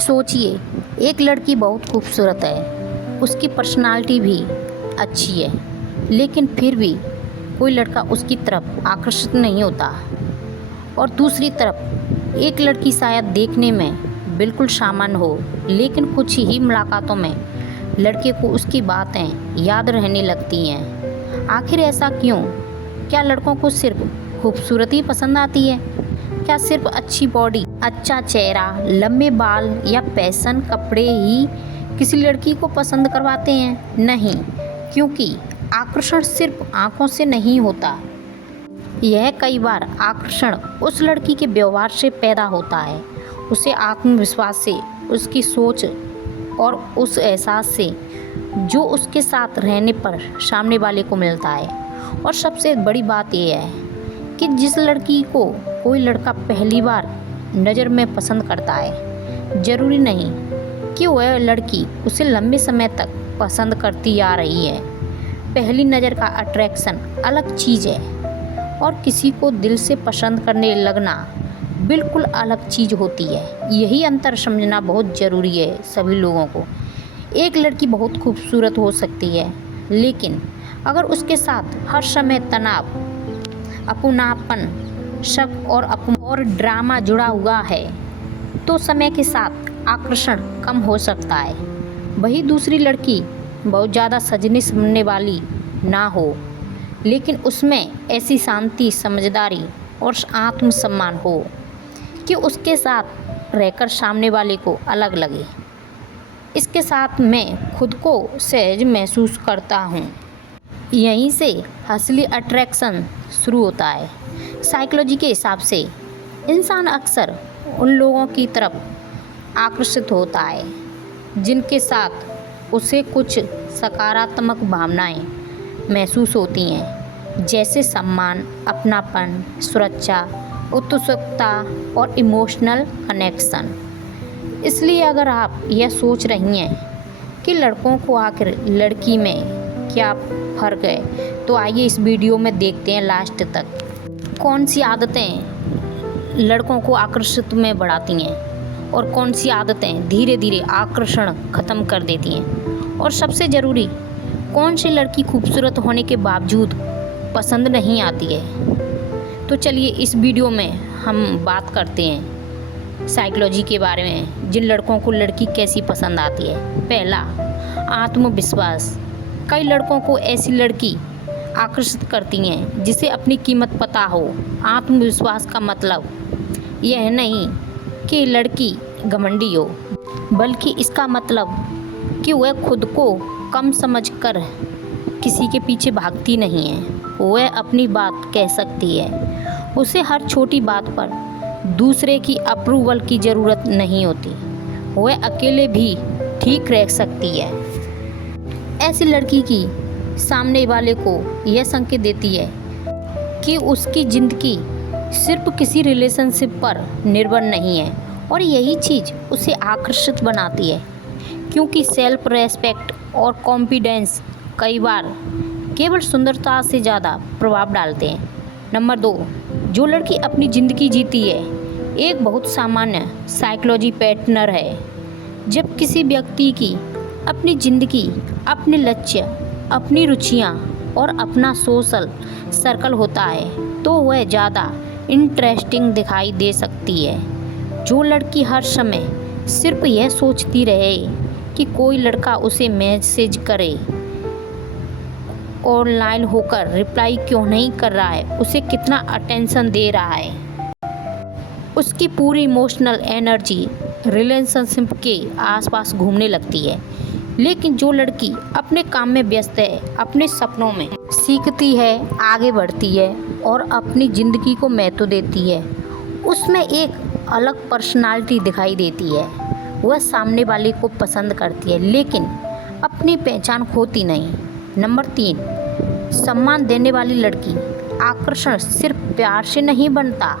सोचिए, एक लड़की बहुत खूबसूरत है, उसकी पर्सनालिटी भी अच्छी है, लेकिन फिर भी कोई लड़का उसकी तरफ आकर्षित नहीं होता। और दूसरी तरफ एक लड़की शायद देखने में बिल्कुल सामान्य हो, लेकिन कुछ ही मुलाकातों में लड़के को उसकी बातें याद रहने लगती हैं। आखिर ऐसा क्यों? क्या लड़कों को सिर्फ खूबसूरती पसंद आती है? क्या सिर्फ अच्छी बॉडी, अच्छा चेहरा, लंबे बाल या फैशन कपड़े ही किसी लड़की को पसंद करवाते हैं? नहीं, क्योंकि आकर्षण सिर्फ आंखों से नहीं होता। यह कई बार आकर्षण उस लड़की के व्यवहार से पैदा होता है, उसे आत्मविश्वास से, उसकी सोच और उस एहसास से जो उसके साथ रहने पर सामने वाले को मिलता है। और सबसे बड़ी बात यह है कि जिस लड़की को कोई लड़का पहली बार नज़र में पसंद करता है, ज़रूरी नहीं कि वह लड़की उसे लंबे समय तक पसंद करती आ रही है। पहली नज़र का अट्रैक्शन अलग चीज़ है और किसी को दिल से पसंद करने लगना बिल्कुल अलग चीज़ होती है। यही अंतर समझना बहुत ज़रूरी है सभी लोगों को। एक लड़की बहुत खूबसूरत हो सकती है, लेकिन अगर उसके साथ हर समय तनाव, अपनापन, शक और ड्रामा जुड़ा हुआ है, तो समय के साथ आकर्षण कम हो सकता है। वही दूसरी लड़की बहुत ज़्यादा सजने समझने वाली ना हो, लेकिन उसमें ऐसी शांति, समझदारी और आत्मसम्मान हो कि उसके साथ रहकर सामने वाले को अलग लगे, इसके साथ मैं खुद को सहज महसूस करता हूँ। यहीं से असली अट्रैक्शन शुरू होता है। साइकोलॉजी के हिसाब से इंसान अक्सर उन लोगों की तरफ आकर्षित होता है जिनके साथ उसे कुछ सकारात्मक भावनाएं महसूस होती हैं, जैसे सम्मान, अपनापन, सुरक्षा, उत्सुकता और इमोशनल कनेक्शन। इसलिए अगर आप यह सोच रही हैं कि लड़कों को आखिर लड़की में क्या फ़र्क है, तो आइए इस वीडियो में देखते हैं लास्ट तक। कौन सी आदतें लड़कों को आकर्षित में बढ़ाती हैं और कौन सी आदतें धीरे धीरे आकर्षण ख़त्म कर देती हैं, और सबसे ज़रूरी, कौन सी लड़की खूबसूरत होने के बावजूद पसंद नहीं आती है। तो चलिए इस वीडियो में हम बात करते हैं साइकोलॉजी के बारे में, जिन लड़कों को लड़की कैसी पसंद आती है। पहला, आत्मविश्वास। कई लड़कों को ऐसी लड़की आकर्षित करती हैं जिसे अपनी कीमत पता हो। आत्मविश्वास का मतलब यह नहीं कि लड़की घमंडी हो, बल्कि इसका मतलब कि वह खुद को कम समझकर किसी के पीछे भागती नहीं है। वह अपनी बात कह सकती है, उसे हर छोटी बात पर दूसरे की अप्रूवल की ज़रूरत नहीं होती। वह अकेले भी ठीक रह सकती है। ऐसी लड़की की सामने वाले को यह संकेत देती है कि उसकी ज़िंदगी सिर्फ किसी रिलेशनशिप पर निर्भर नहीं है, और यही चीज़ उसे आकर्षित बनाती है, क्योंकि सेल्फ रेस्पेक्ट और कॉन्फिडेंस कई बार केवल सुंदरता से ज़्यादा प्रभाव डालते हैं। नंबर 2, जो लड़की अपनी ज़िंदगी जीती है, एक बहुत सामान्य साइकोलॉजी पैटर्न है। जब किसी व्यक्ति की अपनी ज़िंदगी, अपने लक्ष्य, अपनी रुचियाँ और अपना सोशल सर्कल होता है, तो वह ज़्यादा इंटरेस्टिंग दिखाई दे सकती है। जो लड़की हर समय सिर्फ यह सोचती रहे कि कोई लड़का उसे मैसेज करे, ऑनलाइन होकर रिप्लाई क्यों नहीं कर रहा है, उसे कितना अटेंशन दे रहा है, उसकी पूरी इमोशनल एनर्जी रिलेशनशिप के आसपास घूमने लगती है। लेकिन जो लड़की अपने काम में व्यस्त है, अपने सपनों में सीखती है, आगे बढ़ती है और अपनी ज़िंदगी को महत्व देती है, उसमें एक अलग पर्सनालिटी दिखाई देती है। वह सामने वाले को पसंद करती है, लेकिन अपनी पहचान खोती नहीं। नंबर 3, सम्मान देने वाली लड़की। आकर्षण सिर्फ प्यार से नहीं बनता,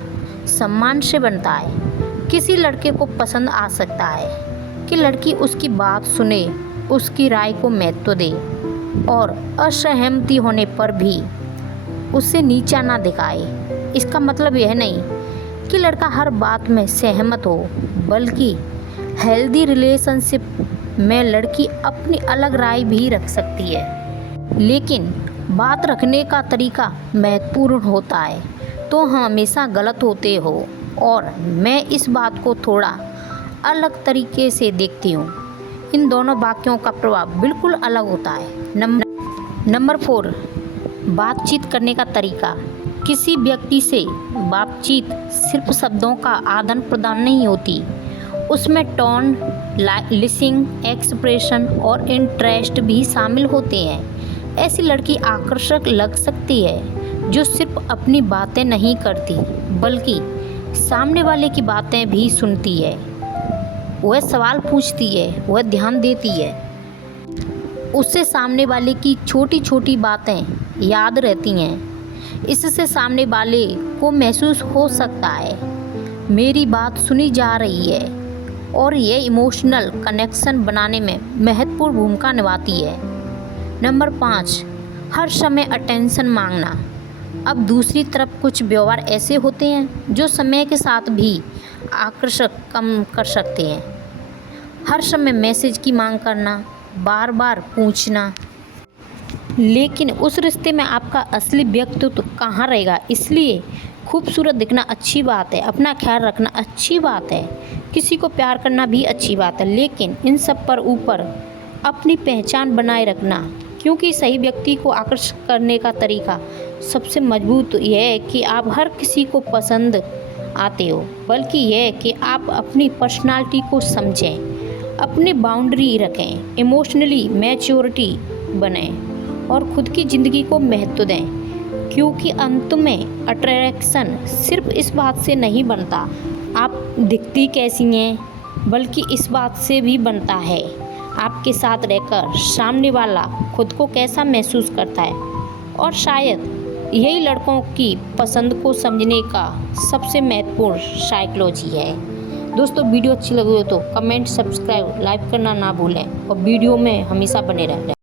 सम्मान से बनता है। किसी लड़के को पसंद आ सकता है कि लड़की उसकी बात सुने, उसकी राय को महत्व दे और असहमति होने पर भी उसे नीचा ना दिखाए। इसका मतलब यह नहीं कि लड़का हर बात में सहमत हो, बल्कि हेल्दी रिलेशनशिप में लड़की अपनी अलग राय भी रख सकती है, लेकिन बात रखने का तरीका महत्वपूर्ण होता है। तो हमेशा गलत होते हो और मैं इस बात को थोड़ा अलग तरीके से देखती हूँ। इन दोनों वाक्यों का प्रभाव बिल्कुल अलग होता है। नंबर 4, बातचीत करने का तरीका। किसी व्यक्ति से बातचीत सिर्फ शब्दों का आदान प्रदान नहीं होती, उसमें टोन, लिसनिंग, एक्सप्रेशन और इंटरेस्ट भी शामिल होते हैं। ऐसी लड़की आकर्षक लग सकती है जो सिर्फ अपनी बातें नहीं करती बल्कि सामने वाले की बातें भी सुनती है। वह सवाल पूछती है, वह ध्यान देती है, उससे सामने वाले की छोटी छोटी बातें याद रहती हैं। इससे सामने वाले को महसूस हो सकता है मेरी बात सुनी जा रही है, और यह इमोशनल कनेक्शन बनाने में महत्वपूर्ण भूमिका निभाती है। नंबर 5, हर समय अटेंशन मांगना। अब दूसरी तरफ कुछ व्यवहार ऐसे होते हैं जो समय के साथ भी आकर्षक कम कर सकते हैं। हर समय मैसेज की मांग करना, बार बार पूछना, लेकिन उस रिश्ते में आपका असली व्यक्तित्व कहाँ रहेगा। इसलिए खूबसूरत दिखना अच्छी बात है, अपना ख्याल रखना अच्छी बात है, किसी को प्यार करना भी अच्छी बात है, लेकिन इन सब पर ऊपर अपनी पहचान बनाए रखना, क्योंकि सही व्यक्ति को आकर्षित करने का तरीका सबसे मजबूत यह है कि आप हर किसी को पसंद आते हो, बल्कि यह कि आप अपनी पर्सनालिटी को समझें, अपनी बाउंड्री रखें, इमोशनली मैच्योरिटी बने और खुद की ज़िंदगी को महत्व दें। क्योंकि अंत में अट्रैक्शन सिर्फ इस बात से नहीं बनता आप दिखती कैसी हैं, बल्कि इस बात से भी बनता है आपके साथ रहकर सामने वाला खुद को कैसा महसूस करता है। और शायद यही लड़कों की पसंद को समझने का सबसे महत्वपूर्ण साइकोलॉजी है। दोस्तों, वीडियो अच्छी लगी हो तो कमेंट, सब्सक्राइब, लाइक करना ना भूलें और वीडियो में हमेशा बने रहें।